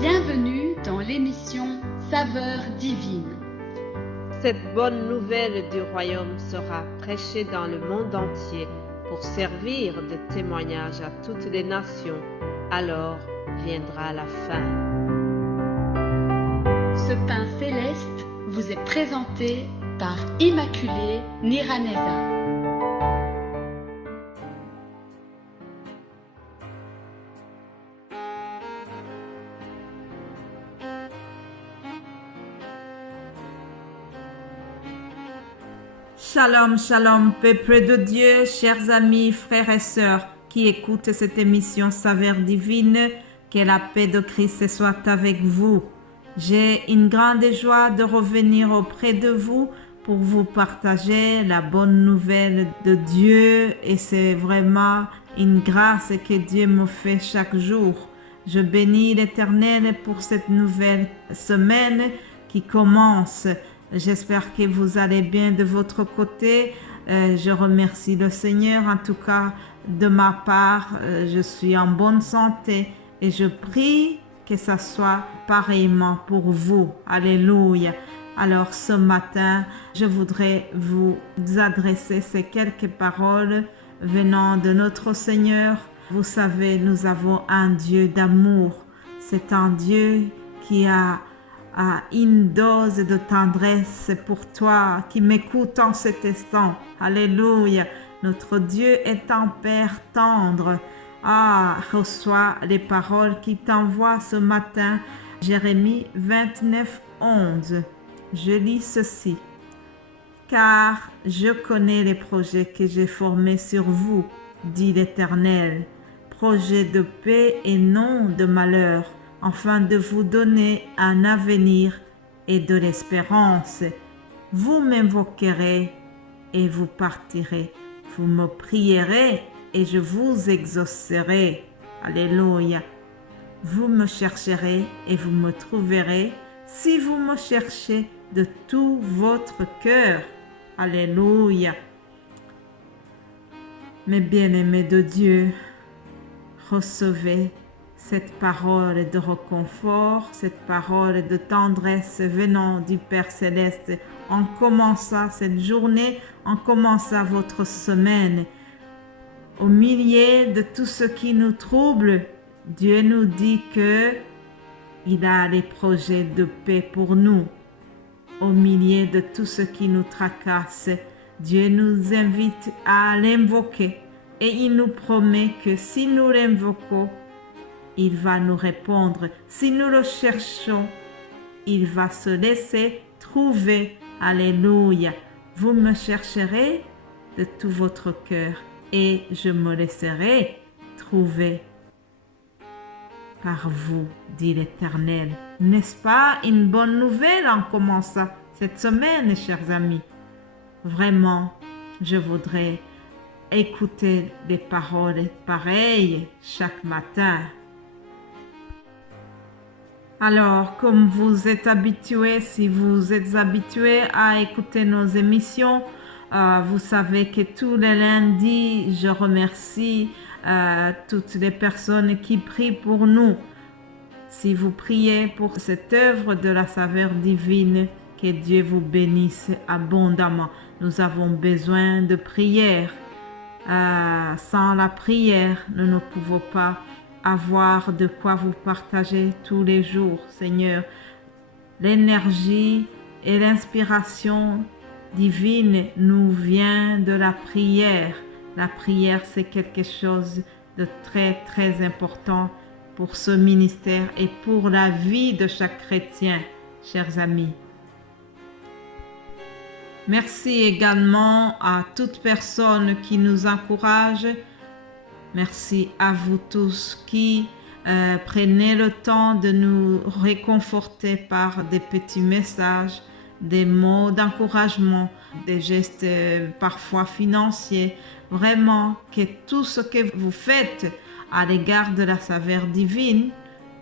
Bienvenue dans l'émission Saveurs divines. Cette bonne nouvelle du royaume sera prêchée dans le monde entier pour servir de témoignage à toutes les nations. Alors viendra la fin. Ce pain céleste vous est présenté par Immaculée Niraneza. Shalom, shalom, peuple de Dieu, chers amis, frères et sœurs qui écoutent cette émission Saveurs divines, que la paix de Christ soit avec vous. J'ai une grande joie de revenir auprès de vous pour vous partager la bonne nouvelle de Dieu et c'est vraiment une grâce que Dieu me fait chaque jour. Je bénis l'Éternel pour cette nouvelle semaine qui commence. J'espère que vous allez bien de votre côté. Je remercie le Seigneur. En tout cas, de ma part, je suis en bonne santé et je prie que ça soit pareillement pour vous. Alléluia. Alors ce matin, je voudrais vous adresser ces quelques paroles venant de notre Seigneur. Vous savez, nous avons un Dieu d'amour. C'est un Dieu qui a une dose de tendresse pour toi qui m'écoute en cet instant. Alléluia. Notre Dieu est un Père tendre. Reçois les paroles qui t'envoient ce matin. Jérémie 29, 11. Je lis ceci. Car je connais les projets que j'ai formés sur vous, dit l'Éternel. Projets de paix et non de malheur, afin de vous donner un avenir et de l'espérance. Vous m'invoquerez et vous partirez. Vous me prierez et je vous exaucerai. Alléluia. Vous me chercherez et vous me trouverez si vous me cherchez de tout votre cœur. Alléluia. Mes bien-aimés de Dieu, recevez cette parole de réconfort, cette parole de tendresse venant du Père Céleste. En commençant cette journée, en commençant votre semaine, au milieu de tout ce qui nous trouble, Dieu nous dit que il a des projets de paix pour nous. Au milieu de tout ce qui nous tracasse, Dieu nous invite à l'invoquer et il nous promet que si nous l'invoquons, il va nous répondre. Si nous le cherchons, il va se laisser trouver. Alléluia. Vous me chercherez de tout votre cœur et je me laisserai trouver par vous, dit l'Éternel. N'est-ce pas une bonne nouvelle en commençant cette semaine, chers amis? Vraiment, je voudrais écouter des paroles pareilles chaque matin. Alors, comme vous êtes habitués, si vous êtes habitués à écouter nos émissions, vous savez que tous les lundis, je remercie toutes les personnes qui prient pour nous. Si vous priez pour cette œuvre de la saveur divine, que Dieu vous bénisse abondamment. Nous avons besoin de prière. Sans la prière, nous ne pouvons pas avoir de quoi vous partager tous les jours, Seigneur. L'énergie et l'inspiration divine nous vient de la prière. La prière, c'est quelque chose de très, très important pour ce ministère et pour la vie de chaque chrétien, chers amis. Merci également à toute personne qui nous encourage. Merci à vous tous qui prenez le temps de nous réconforter par des petits messages, des mots d'encouragement, des gestes parfois financiers. Vraiment, que tout ce que vous faites à l'égard de la saveur divine,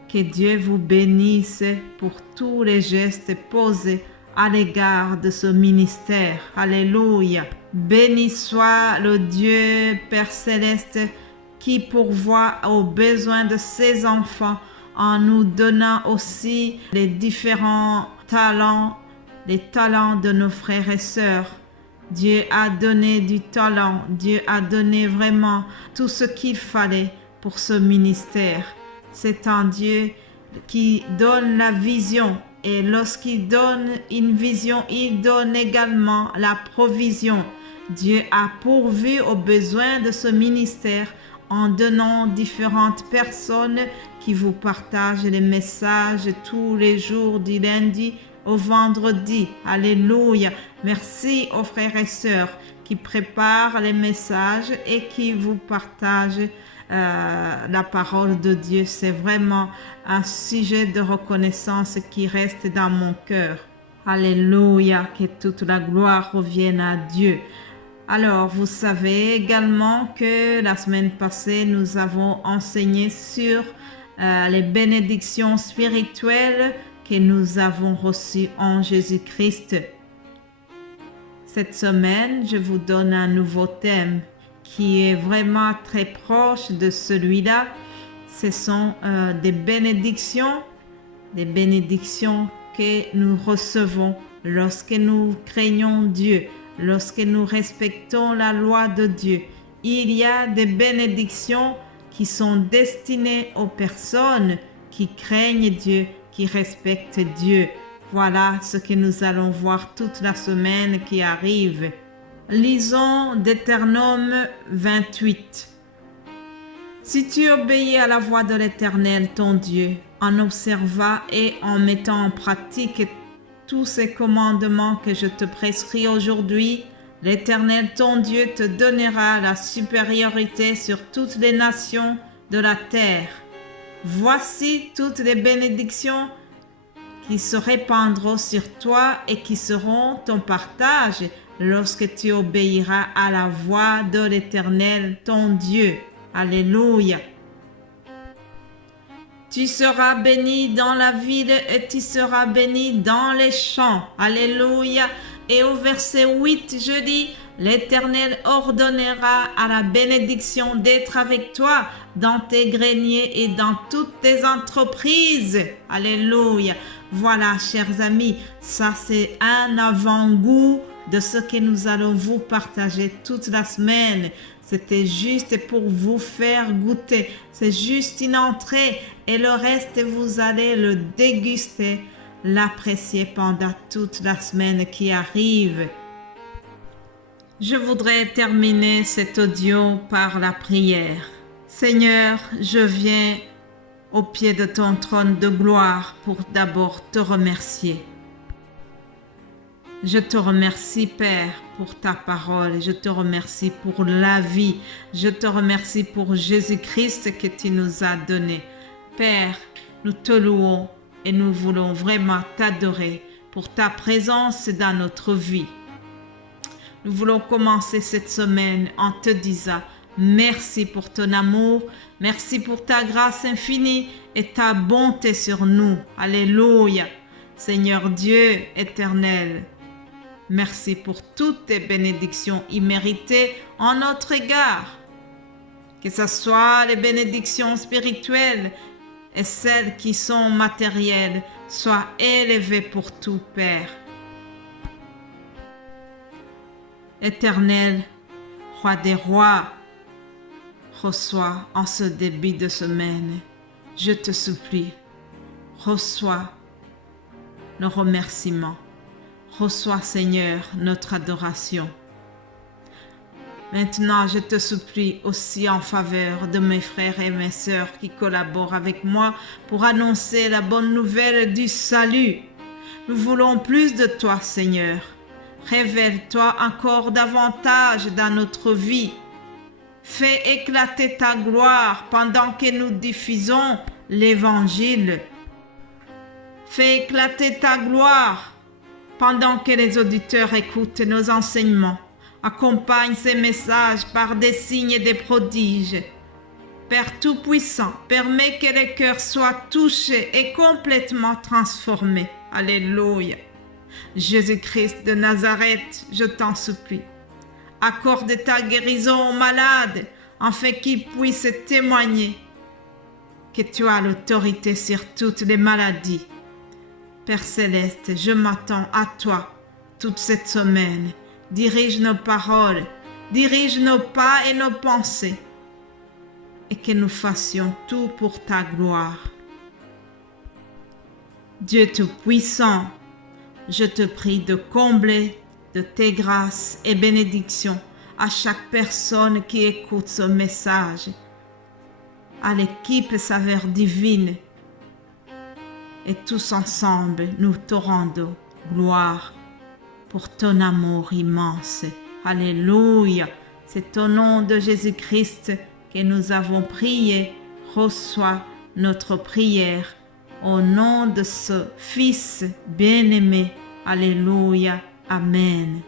que Dieu vous bénisse pour tous les gestes posés à l'égard de ce ministère. Alléluia. Béni soit le Dieu Père Céleste qui pourvoit aux besoins de ses enfants en nous donnant aussi les différents talents, les talents de nos frères et sœurs. Dieu a donné du talent, Dieu a donné vraiment tout ce qu'il fallait pour ce ministère. C'est un Dieu qui donne la vision et lorsqu'il donne une vision, il donne également la provision. Dieu a pourvu aux besoins de ce ministère en donnant différentes personnes qui vous partagent les messages tous les jours du lundi au vendredi. Alléluia. Merci aux frères et sœurs qui préparent les messages et qui vous partagent la parole de Dieu. C'est vraiment un sujet de reconnaissance qui reste dans mon cœur. Alléluia. Que toute la gloire revienne à Dieu. Alors, vous savez également que la semaine passée, nous avons enseigné sur les bénédictions spirituelles que nous avons reçues en Jésus-Christ. Cette semaine, je vous donne un nouveau thème qui est vraiment très proche de celui-là. Ce sont des bénédictions que nous recevons lorsque nous craignons Dieu, lorsque nous respectons la loi de Dieu. Il y a des bénédictions qui sont destinées aux personnes qui craignent Dieu, qui respectent Dieu. Voilà ce que nous allons voir toute la semaine qui arrive. Lisons Deutéronome 28. Si tu obéis à la voix de l'Éternel, ton Dieu, en observant et en mettant en pratique tous ces commandements que je te prescris aujourd'hui, l'Éternel, ton Dieu, te donnera la supériorité sur toutes les nations de la terre. Voici toutes les bénédictions qui se répandront sur toi et qui seront ton partage lorsque tu obéiras à la voix de l'Éternel, ton Dieu. Alléluia. Tu seras béni dans la ville et tu seras béni dans les champs. Alléluia. Et au verset 8, je dis, l'Éternel ordonnera à la bénédiction d'être avec toi dans tes greniers et dans toutes tes entreprises. Alléluia. Voilà, chers amis, ça c'est un avant-goût de ce que nous allons vous partager toute la semaine. C'était juste pour vous faire goûter. C'est juste une entrée et le reste, vous allez le déguster, l'apprécier pendant toute la semaine qui arrive. Je voudrais terminer cet audio par la prière. Seigneur, je viens au pied de ton trône de gloire pour d'abord te remercier. Je te remercie, Père, pour ta parole. Je te remercie pour la vie. Je te remercie pour Jésus-Christ que tu nous as donné. Père, nous te louons et nous voulons vraiment t'adorer pour ta présence dans notre vie. Nous voulons commencer cette semaine en te disant merci pour ton amour, merci pour ta grâce infinie et ta bonté sur nous. Alléluia. Seigneur Dieu éternel, merci pour toutes tes bénédictions imméritées en notre égard. Que ce soit les bénédictions spirituelles et celles qui sont matérielles, soient élevées pour tout, Père. Éternel, Roi des rois, reçois en ce début de semaine, je te supplie, reçois nos remerciements. Reçois, Seigneur, notre adoration. Maintenant, je te supplie aussi en faveur de mes frères et mes sœurs qui collaborent avec moi pour annoncer la bonne nouvelle du salut. Nous voulons plus de toi, Seigneur. Révèle-toi encore davantage dans notre vie. Fais éclater ta gloire pendant que nous diffusons l'Évangile. Fais éclater ta gloire pendant que les auditeurs écoutent nos enseignements. Accompagne ces messages par des signes et des prodiges. Père Tout-Puissant, permets que les cœurs soient touchés et complètement transformés. Alléluia. Jésus-Christ de Nazareth, je t'en supplie. Accorde ta guérison aux malades, afin qu'ils puissent témoigner que tu as l'autorité sur toutes les maladies. Père Céleste, je m'attends à toi toute cette semaine. Dirige nos paroles, dirige nos pas et nos pensées, et que nous fassions tout pour ta gloire. Dieu Tout-Puissant, je te prie de combler de tes grâces et bénédictions à chaque personne qui écoute ce message, à l'équipe Saveur Divine, et tous ensemble nous te rendons gloire pour ton amour immense. Alléluia. C'est au nom de Jésus-Christ que nous avons prié. Reçois notre prière au nom de ce Fils bien-aimé. Alléluia. Amen.